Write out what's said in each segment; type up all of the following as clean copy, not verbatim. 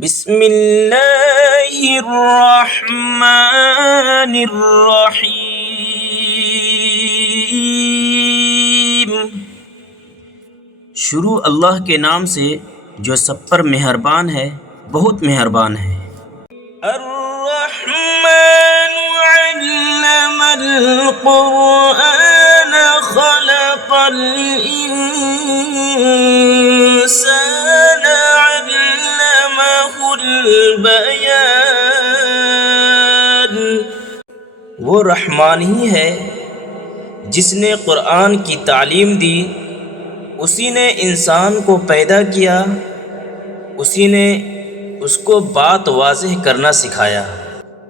بسم اللہ الرحمن الرحیم۔ شروع اللہ کے نام سے جو سب پر مہربان ہے، بہت مہربان ہے۔ الرحمن علم القرآن خلق الانسان علمه البیان۔ وہ رحمان ہی ہے جس نے قرآن کی تعلیم دی، اسی نے انسان کو پیدا کیا، اسی نے اس کو بات واضح کرنا سکھایا۔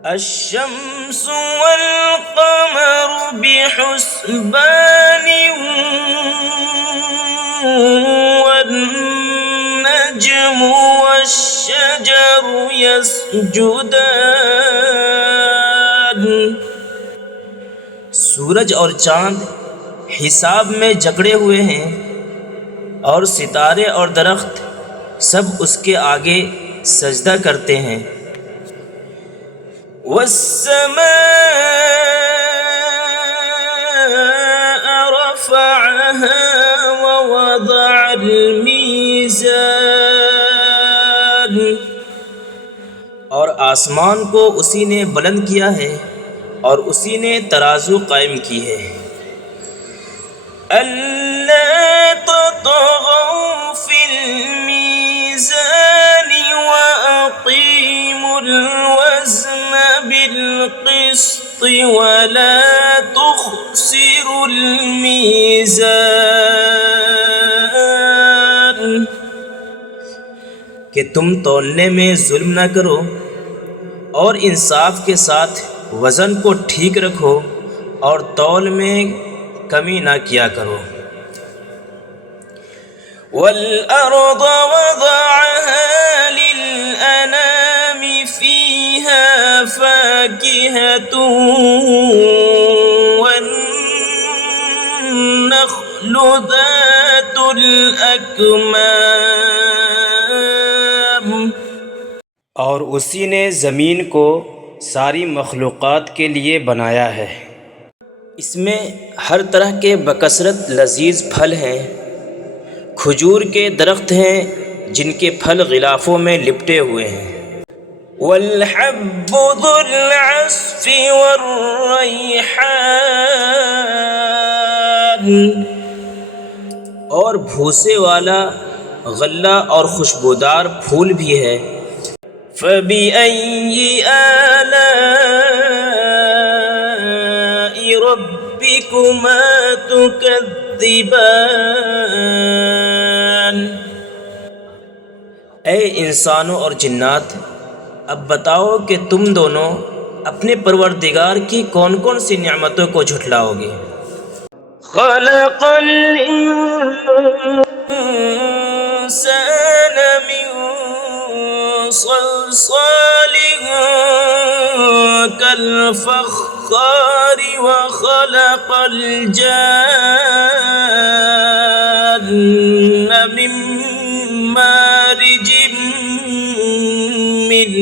الشمس والقمر بحسبان والنجم والشجر يسجدان۔ سورج اور چاند حساب میں جکڑے ہوئے ہیں، اور ستارے اور درخت سب اس کے آگے سجدہ کرتے ہیں۔ وَالسَّمَاءَ رَفَعَهَا وَوَضَعَ الْمِيزَانَ۔ اور آسمان کو اسی نے بلند کیا ہے اور اسی نے ترازو قائم کی ہے۔ أَلَّا تَطْغَوْا فِي الْمِيزَانِ وَأَقِيمُوا الْوَزْنَ بِالْقِسْطِ وَلَا تُخْسِرُوا الْمِيزَانَ۔ کہ تم تولنے میں ظلم نہ کرو اور انصاف کے ساتھ وزن کو ٹھیک رکھو اور تول میں کمی نہ کیا کرو۔ وَالْأَرْضَ وَضَعَهَا لِلْأَنَامِ فِيهَا فَاكِهَةٌ وَالنَّخْلُ ذَاتُ الْأَكْمَامِ۔ اور اسی نے زمین کو ساری مخلوقات کے لیے بنایا ہے، اس میں ہر طرح کے بکثرت لذیذ پھل ہیں۔ کھجور کے درخت ہیں جن کے پھل غلافوں میں لپٹے ہوئے ہیں۔ وَالْحَبُّ ذُو الْعَصْفِ وَالرَّيْحَانُ۔ اور بھوسے والا غلہ اور خوشبودار پھول بھی ہے۔ فَبِأَيِّ آلَاءِ رَبِّكُمَا تُكَذِّبَانِ۔ اے انسانوں اور جنات، اب بتاؤ کہ تم دونوں اپنے پروردگار کی کون کون سی نعمتوں کو جھٹلاؤ گے۔ خَلَقَ الْإِنسَانَ مِن صَلْصَالٍ كَالْفَخَّارِ وَخَلَقَ الْجَانَّ مِن مَّارِجٍ مِّن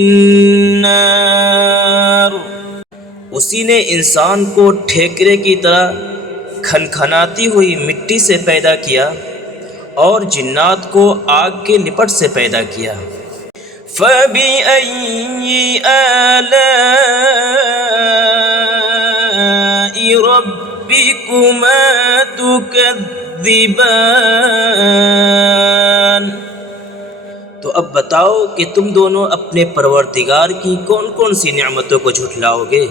نَّارٍ۔ اسی نے انسان کو ٹھیکرے کی طرح کھنکھناتی ہوئی مٹی سے پیدا کیا اور جنات کو آگ کے لپٹ سے پیدا کیا۔ فَبِأَيِّ آلَاءِ رَبِّكُمَا تُكَذِّبَانِ۔ تو اب بتاؤ کہ تم دونوں اپنے پروردگار کی کون کون سی نعمتوں کو جھٹلاؤ گے۔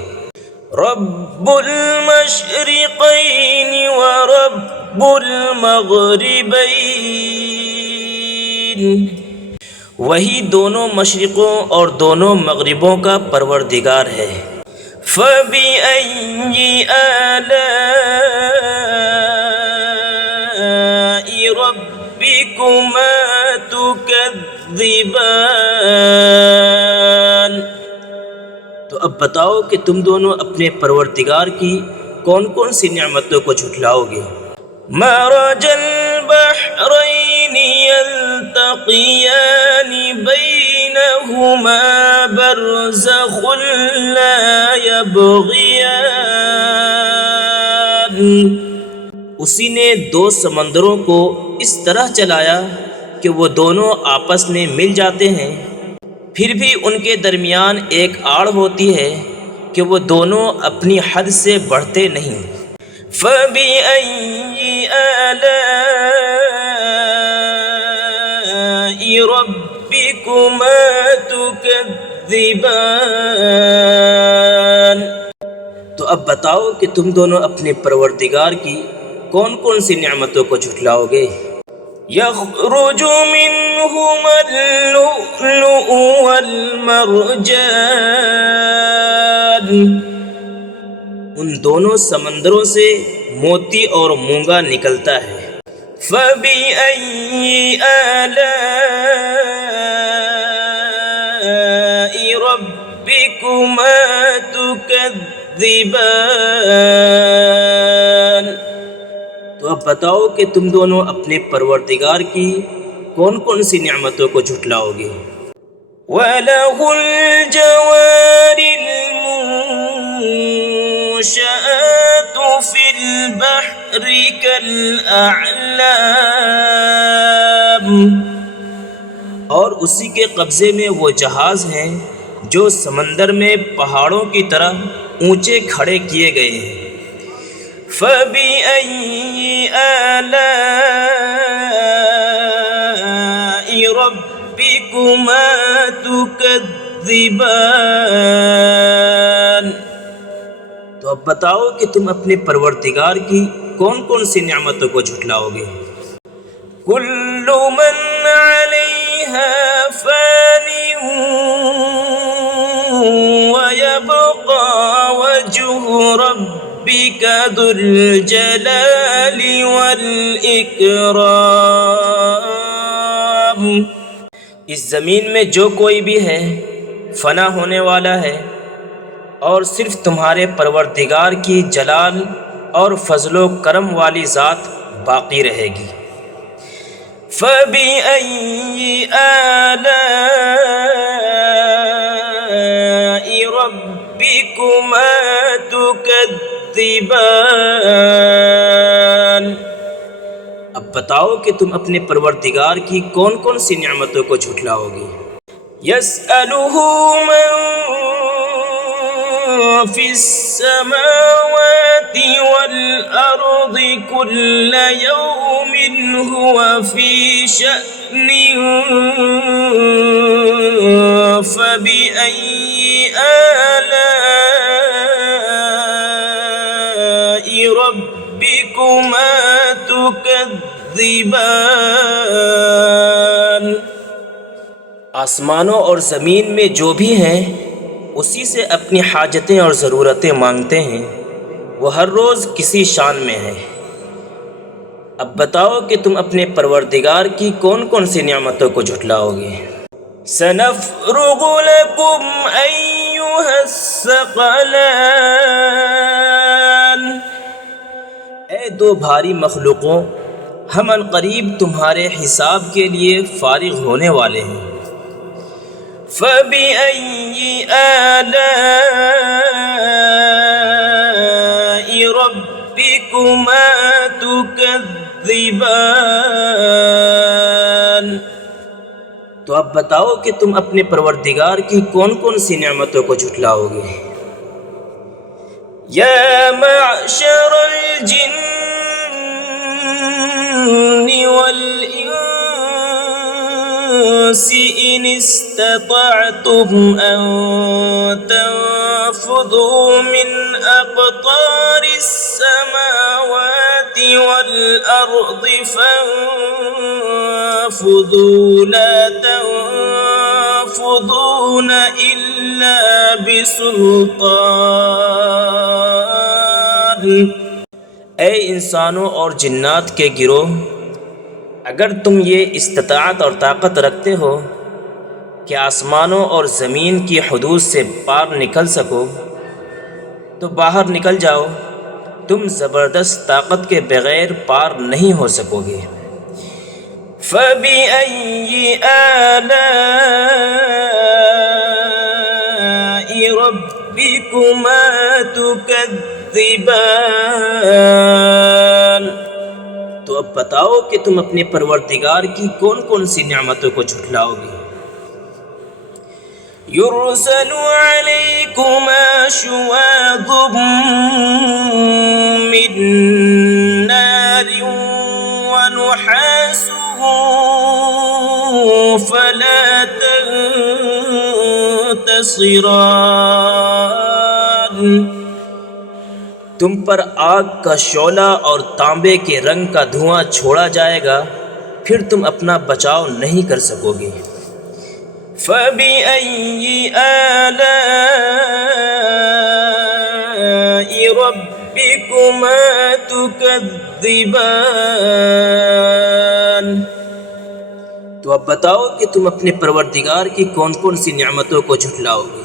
رب المشرقین ورب المغربین۔ وہی دونوں مشرقوں اور دونوں مغربوں کا پروردگار ہے۔ فَبِأَيِّ آلَاءِ رَبِّكُمَا تُكَذِّبَانِ۔ تو اب بتاؤ کہ تم دونوں اپنے پروردگار کی کون کون سی نعمتوں کو جھٹلاؤ گے۔ مرج البحرین یلتقیان بین بينهما برزخ لا يبغيان۔ اسی نے دو سمندروں کو اس طرح چلایا کہ وہ دونوں آپس میں مل جاتے ہیں، پھر بھی ان کے درمیان ایک آڑ ہوتی ہے کہ وہ دونوں اپنی حد سے بڑھتے نہیں۔ فَبِأَيِّ آلَاءِ رَبِّكُمَا تُكَذِّبَانِ۔ تو اب بتاؤ کہ تم دونوں اپنے پروردگار کی کون کون سی نعمتوں کو جھٹلاؤ گے؟ يَخْرُجُ مِنْهُمَا اللُّؤْلُؤُ وَالْمَرْجَانُ۔ ان دونوں سمندروں سے موتی اور مونگا نکلتا ہے۔ فَبِأَيِّ آلَاءِ رَبِّكُمَا تُكَذِّبَانِ۔ تو اب بتاؤ کہ تم دونوں اپنے پروردگار کی کون کون سی نعمتوں کو جھٹلاؤ گے؟ وَلَهُ الْجَوَارِ الْمُنشَآتُ فِي الْبَحْرِ كَالْأَعْلَامِ۔ اور اسی کے قبضے میں وہ جہاز ہیں جو سمندر میں پہاڑوں کی طرح اونچے کھڑے کیے گئے ہیں۔ فَبِأَيِّ آلَاءِ رَبِّكُمَا تُكَذِّبَانِ۔ تو اب بتاؤ کہ تم اپنے پروردگار کی کون کون سی نعمتوں کو جھٹلاؤ گے؟ كُلُّ مَنْ عَلَيْهَا فَانٍ وَيَبْقَى وَجْهُ رَبِّكَ ذُو الْجَلَالِ وَالْإِكْرَامِ۔ اس زمین میں جو کوئی بھی ہے فنا ہونے والا ہے، اور صرف تمہارے پروردگار کی جلال اور فضل و کرم والی ذات باقی رہے گی۔ فَبِأَيِّ آلَاءِ رَبِّكُمَا تُكَذِّبَانِ۔ اب بتاؤ کہ تم اپنے پروردگار کی کون کون سی نعمتوں کو جھٹلاؤ گے؟ يَسْأَلُهُ مَن فِي السَّمَاوَاتِ وَالْأَرْضِ كُلَّ يَوْمٍ هُوَ فِي شَأْنٍ۔ فَبِأَيِّ آلَاءِ رَبِّكُمَا تُكَذِّبَانِ۔ آسمانوں اور زمین میں جو بھی ہیں اسی سے اپنی حاجتیں اور ضرورتیں مانگتے ہیں، وہ ہر روز کسی شان میں ہے۔ اب بتاؤ کہ تم اپنے پروردگار کی کون کون سی نعمتوں کو جھٹلاؤ گے؟ سَنَفْرُغُ لَكُمْ أَيُّهَ الثَّقَلَانِ۔ اے دو بھاری مخلوقوں، ہم عنقریب تمہارے حساب کے لیے فارغ ہونے والے ہیں۔ فَبِأَيِّ آلَاءِ رَبِّكُمَا تُكَذِّبَانِ۔ تو اب بتاؤ کہ تم اپنے پروردگار کی کون کون سی نعمتوں کو جھٹلاؤ گے؟ یا معشر الجن والانس ان استطعتم ان تنفذوا من اقطار السماوات والارض فانفذوا لا تنفذون الا بسلطان۔ اے انسانوں اور جنات کے گروہ، اگر تم یہ استطاعت اور طاقت رکھتے ہو کہ آسمانوں اور زمین کی حدود سے پار نکل سکو تو باہر نکل جاؤ، تم زبردست طاقت کے بغیر پار نہیں ہو سکو گے۔ فَبِأَيِّ آلَاءِ رَبِّكُمَا تُكَذِّبَانِ۔ تو اب بتاؤ کہ تم اپنے پروردگار کی کون کون سی نعمتوں کو جھٹلاؤ گے۔ يُرْسَلُ عَلَيْكُمَا شُوَاظٌ مِّن نَّارٍ وَنُحَاسٌ فَلَا تَنتَصِرَانِ۔ تم پر آگ کا شعلہ اور تانبے کے رنگ کا دھواں چھوڑا جائے گا، پھر تم اپنا بچاؤ نہیں کر سکو گے۔ فَبِأَيِّ آلَاءِ رَبِّكُمَا تُكَذِّبَانِ۔ تو اب بتاؤ کہ تم اپنے پروردگار کی کون کون سی نعمتوں کو جھٹلاؤ گے۔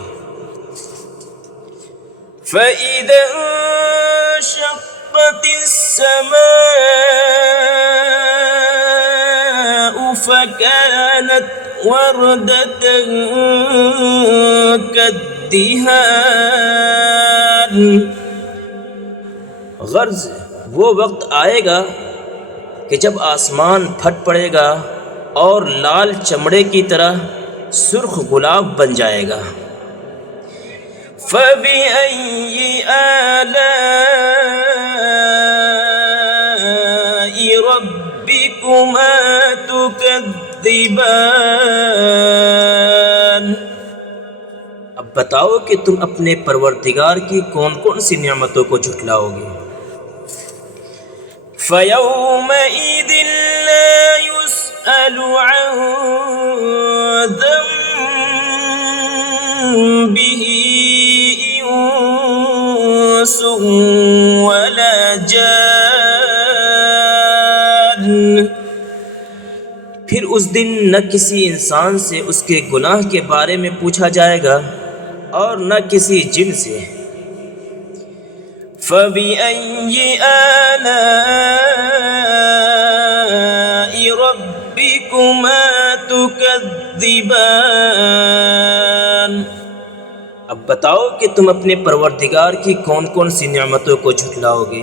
فَإِذَا انشَقَّتِ السَّمَاءُ فَكَانَتْ وَرْدَةً كَالدِّهَانِ۔ غرض وہ وقت آئے گا کہ جب آسمان پھٹ پڑے گا اور لال چمڑے کی طرح سرخ گلاب بن جائے گا۔ فَبِأَيِّ آلَاءِ رَبِّكُمَا تُكَذِّبَانِ۔ اب بتاؤ کہ تم اپنے پروردگار کی کون کون سی نعمتوں کو جھٹلاؤ گے۔ فَيَوْمَئِذٍ لَّا يُسْأَلُ عَن ذَنبِهِ إِنسٌ وَلَا جَانٌ۔ پھر اس دن نہ کسی انسان سے اس کے گناہ کے بارے میں پوچھا جائے گا اور نہ کسی جن سے۔ فَبِأَيِّ آلَاءِ رَبِّكُمَا تُكَذِّبَانِ۔ اب بتاؤ کہ تم اپنے پروردگار کی کون کون سی نعمتوں کو جھٹلاؤ گے۔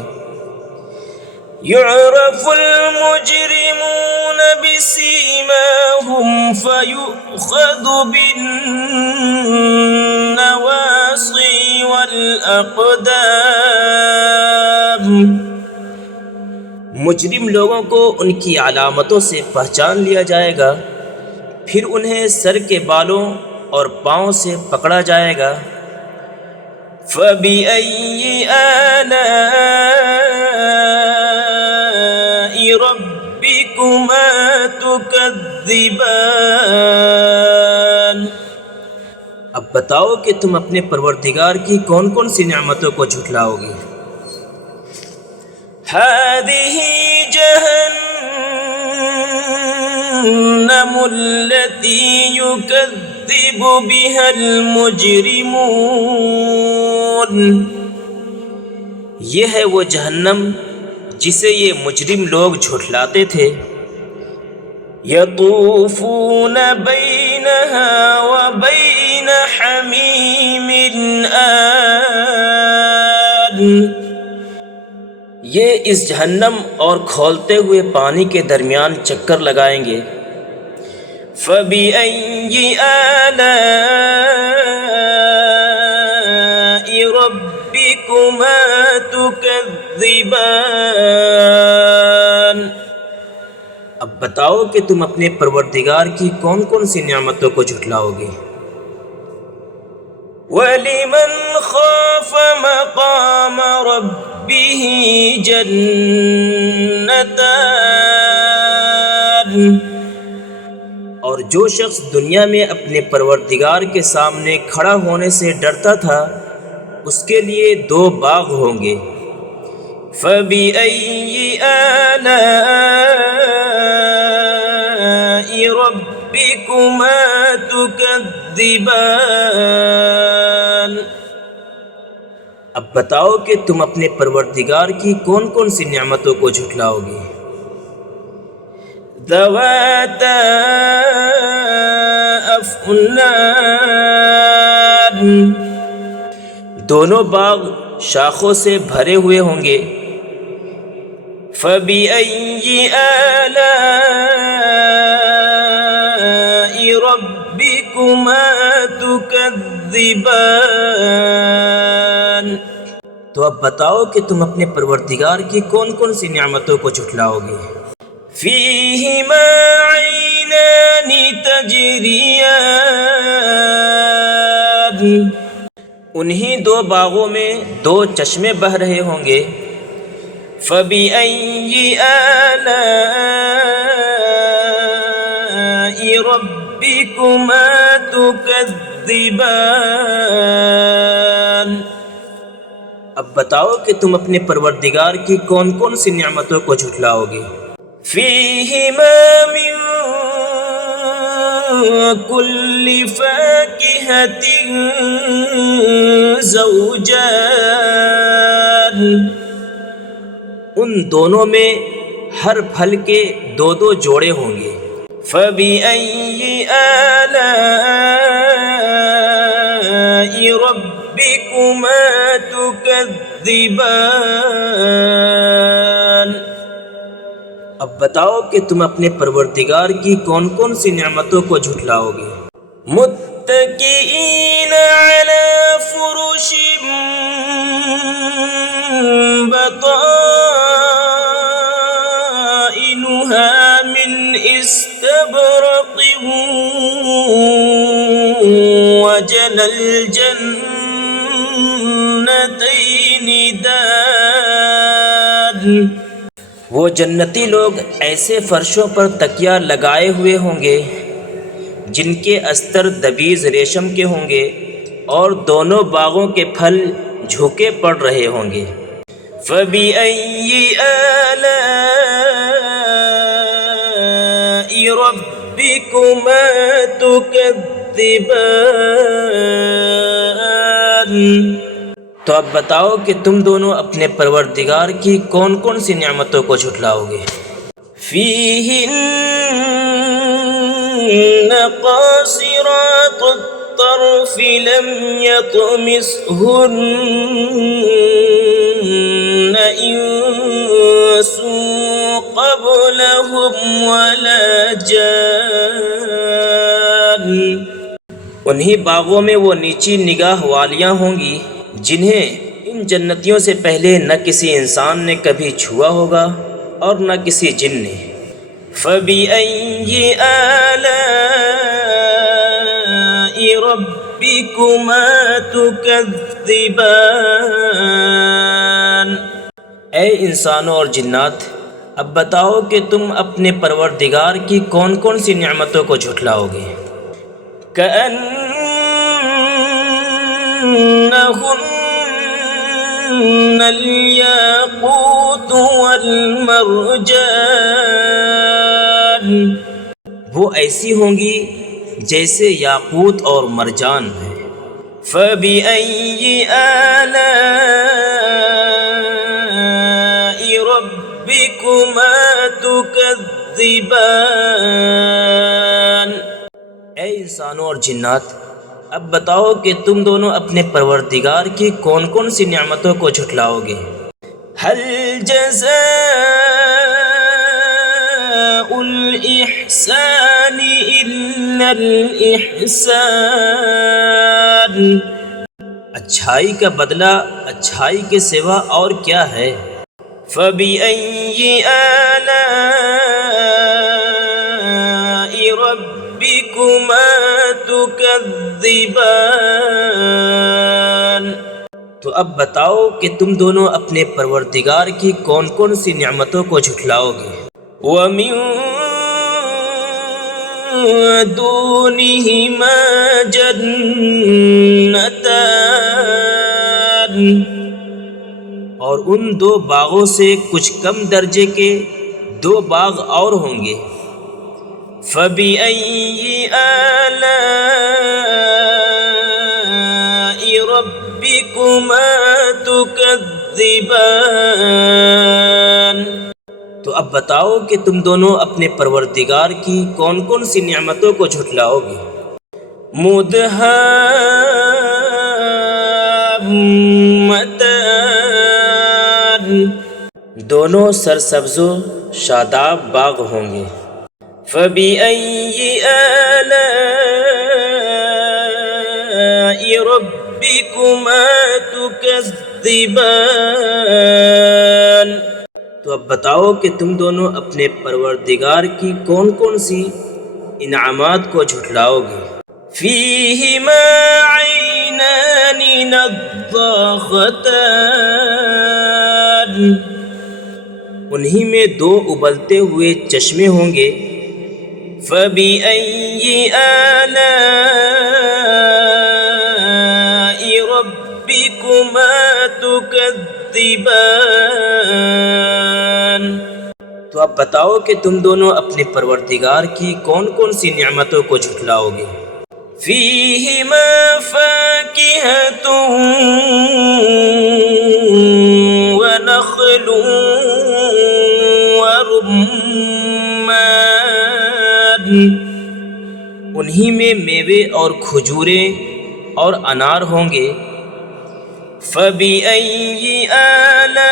يُعْرَفُ الْمُجْرِمُونَ بِسِيمَاهُمْ فَيُؤْخَذُ بِالنَّوَاصِي وَالْأَقْدَامِ۔ مجرم لوگوں کو ان کی علامتوں سے پہچان لیا جائے گا، پھر انہیں سر کے بالوں اور پاؤں سے پکڑا جائے گا۔ فَبِأَيِّ آلَاءِ رَبِّكُمَا تُكَذِّبَانِ۔ اب بتاؤ کہ تم اپنے پروردگار کی کون کون سی نعمتوں کو جھٹلاؤ گے۔ هَٰذِهِ جَهَنَّمُ الَّتِي يُكَذِّبُ بِهَا الْمُجْرِمُونَ۔ یہ ہے وہ جہنم جسے یہ مجرم لوگ جھٹلاتے تھے۔ يَطُوفُونَ بَيْنَهَا وَبَيْنَ حَمِيمٍ آنٍ۔ یہ اس جہنم اور کھولتے ہوئے پانی کے درمیان چکر لگائیں گے۔ فَبِأَيِّ آلَاءِ رَبِّكُمَا تُكَذِّبَانِ۔ اب بتاؤ کہ تم اپنے پروردگار کی کون کون سی نعمتوں کو جھٹلاؤ گے۔ وَلِمَنْ خَافَ مَقَامَ رَبِّهِ جَنَّتَانِ۔ اور جو شخص دنیا میں اپنے پروردگار کے سامنے کھڑا ہونے سے ڈرتا تھا، اس کے لیے 2 باغ ہوں گے۔ فَبِأَيِّ آلَاءِ رَبِّكُمَا تُكَذِّبَانِ۔ اب بتاؤ کہ تم اپنے پروردگار کی کون کون سی نعمتوں کو جھٹلاؤ گے۔ ذواتا افنان، دونوں باغ شاخوں سے بھرے ہوئے ہوں گے. فَبِأَيِّ آلَاءِ رَبِّكُمَا تُكَذِّبَانِ، تو اب بتاؤ کہ تم اپنے پروردگار کی کون کون سی نعمتوں کو جھٹلاؤ گے. فِيهِمَا عَيْنَانِ تَجْرِيَانِ، انہی دو باغوں میں دو چشمے بہہ رہے ہوں گے. فَبِأَيِّ آلَاءِ رَبِّكُمَا تُكَذِّبَانِ، اب بتاؤ کہ تم اپنے پروردگار کی کون کون سی نعمتوں کو جھٹلاؤ گے. فِيهِمَا مِن كُلِّ فَاكِهَةٍ زَوْجَانِ، ان دونوں میں ہر پھل کے دو دو جوڑے ہوں گے. فَبِأَيِّ آلَاءِ رَبِّكُمَا تُكَذِّبَانِ، اب بتاؤ کہ تم اپنے پروردگار کی کون کون سی نعمتوں کو جھٹلاؤ گے. متکئین علی فرش بطائنها من استبرق وجنى الجنتین دان، وہ جنتی لوگ ایسے فرشوں پر تکیہ لگائے ہوئے ہوں گے جن کے استر دبیز ریشم کے ہوں گے اور دونوں باغوں کے پھل جھکے پڑ رہے ہوں گے. فَبِأَيِّ آلَاءِ رَبِّكُمَا تُكَذِّبَانِ، تو اب بتاؤ کہ تم دونوں اپنے پروردگار کی کون کون سی نعمتوں کو جھٹلاؤ گے. فِيهِنَّ قَاصِرَاتُ الطَّرْفِ لَمْ يَطْمِثْهُنَّ إِنسٌ قَبْلَهُمْ وَلَا جَانٌ، انہی باغوں میں وہ نیچی نگاہ والیاں ہوں گی جنہیں ان جنتیوں سے پہلے نہ کسی انسان نے کبھی چھوا ہوگا اور نہ کسی جن نے. فَبِأَيِّ آلَاءِ رَبِّكُمَا تُكَذِّبَانِ، اے انسانوں اور جنات، اب بتاؤ کہ تم اپنے پروردگار کی کون کون سی نعمتوں کو جھٹلاؤ گے. كَأَنَّهُنَّ الْيَاقُوتُ وَالْمَرْجَانُ، وہ ایسی ہوں گی جیسے یاقوت اور مرجان ہے. فَبِأَيِّ آلَاءِ رَبِّكُمَا تُكَذِّبَانِ، اے انسانوں اور جنات، اب بتاؤ کہ تم دونوں اپنے پروردگار کی کون کون سی نعمتوں کو جھٹلاؤ گے. هَلْ جَزَاءُ الْإِحْسَانِ إِلَّا الْإِحْسَانُ، اچھائی کا بدلہ اچھائی کے سوا اور کیا ہے. فَبِأَيِّ آلَاءِ رَبِّكُمَا تُكَذِّبَانِ، تو اب بتاؤ کہ تم دونوں اپنے پروردگار کی کون کون سی نعمتوں کو جھٹلاؤ گے. وَمِن دُونِهِمَا جَنَّتَانِ، اور ان دو باغوں سے کچھ کم درجے کے دو باغ اور ہوں گے. فَبِأَيِّ آلَاءِ رَبِّكُمَا تُكَذِّبَانِ، تو اب بتاؤ کہ تم دونوں اپنے پروردگار کی کون کون سی نعمتوں کو جھٹلاؤ گے؟ مدہامتان، دونوں سرسبز و شاداب باغ ہوں گے۔ فَبِأَيِّ آلَاءِ رَبِّكُمَا تُكَذِّبَانِ، تو اب بتاؤ کہ تم دونوں اپنے پروردگار کی کون کون سی انعامات کو جھٹلاؤ گے؟ فِيهِمَا عَيْنَانِ نَضَّاخَتَانِ، انہی میں دو ابلتے ہوئے چشمے ہوں گے۔ فَبِأَيِّ آلَاءِ رَبِّكُمَا تُكَذِّبَانِ، تو اب بتاؤ کہ تم دونوں اپنے پروردگار کی کون کون سی نعمتوں کو جھٹلاؤ گے؟ فِيهِمَا فَاكِهَةٌ وَنَخْلٌ وَرُمَّانٌ، انہی میں میوے اور کھجوریں اور انار ہوں گے۔ فَبِأَيِّ آلَاءِ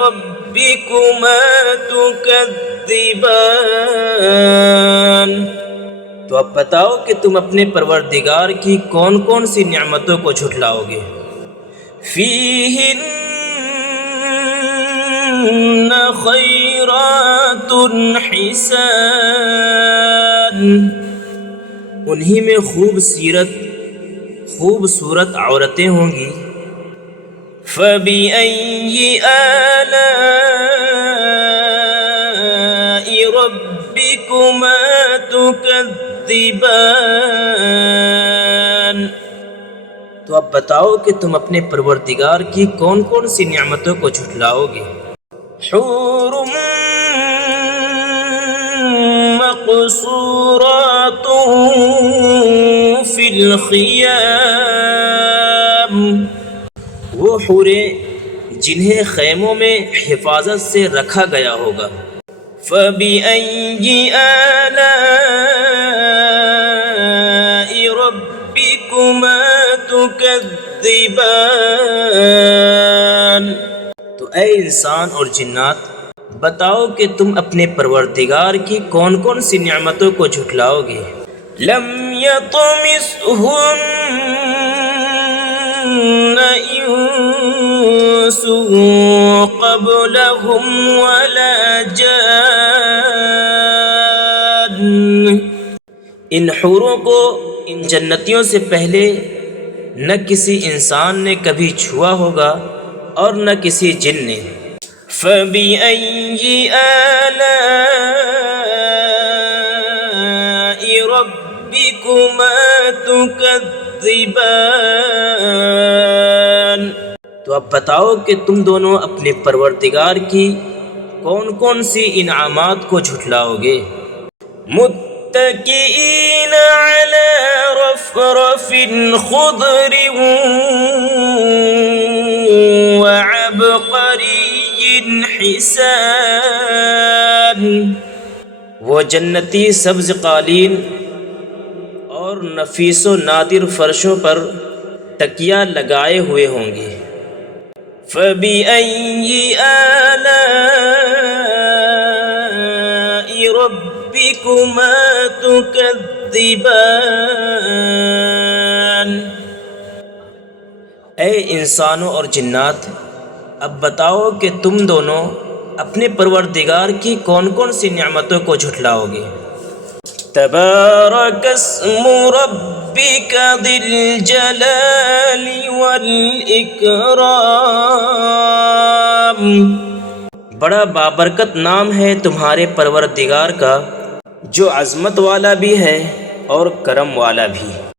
رَبِّكُمَا تُكَذِّبَانِ، تو اب بتاؤ کہ تم اپنے پروردگار کی کون کون سی نعمتوں کو جھٹلاؤ گے؟ فِيهِنَّ خَيْرَاتٌ حِسَانٌ، انہی میں خوبصورت عورتیں ہوں گی۔ فَبِأَيِّ آلَاءِ رَبِّكُمَا تُكَذِّبَانِ، تو اب بتاؤ کہ تم اپنے پروردگار کی کون کون سی نعمتوں کو جھٹلاؤ گے؟ حور مقصورات فی الخیام، وہ حوریں جنہیں خیموں میں حفاظت سے رکھا گیا ہوگا۔ فَبِأَيِّ آلَاءِ رَبِّكُمَا تُكَذِّبَانِ، تو اے انسان اور جنات، بتاؤ کہ تم اپنے پروردگار کی کون کون سی نعمتوں کو جھٹلاؤ گے؟ لَمْ يَطْمِثْهُنَّ إِنسٌ قَبْلَهُمْ وَلَا جَانٌّ، ان حوروں کو ان جنتیوں سے پہلے نہ کسی انسان نے کبھی چھوا ہوگا اور نہ کسی جن نے۔ فَبِأَيِّ آلَاءِ رَبِّكُمَا تُكَذِّبَانِ، تو اب بتاؤ کہ تم دونوں اپنے پروردگار کی کون کون سی انعامات کو جھٹلاؤ گے؟ متکئین علی رفرف خضر وعبقری حسان، وہ جنتی سبز قالین اور نفیس و نادر فرشوں پر تکیہ لگائے ہوئے ہوں گے۔ فَبِأَيِّ آلَاءِ رَبِّكُمَا تُكَذِّبَانِ، اے انسانوں اور جنات، اب بتاؤ کہ تم دونوں اپنے پروردگار کی کون کون سی نعمتوں کو جھٹلاؤ گے؟ تبارک اسم ربک ذی الجلال والاکرام، بڑا بابرکت نام ہے تمہارے پروردگار کا جو عظمت والا بھی ہے اور کرم والا بھی۔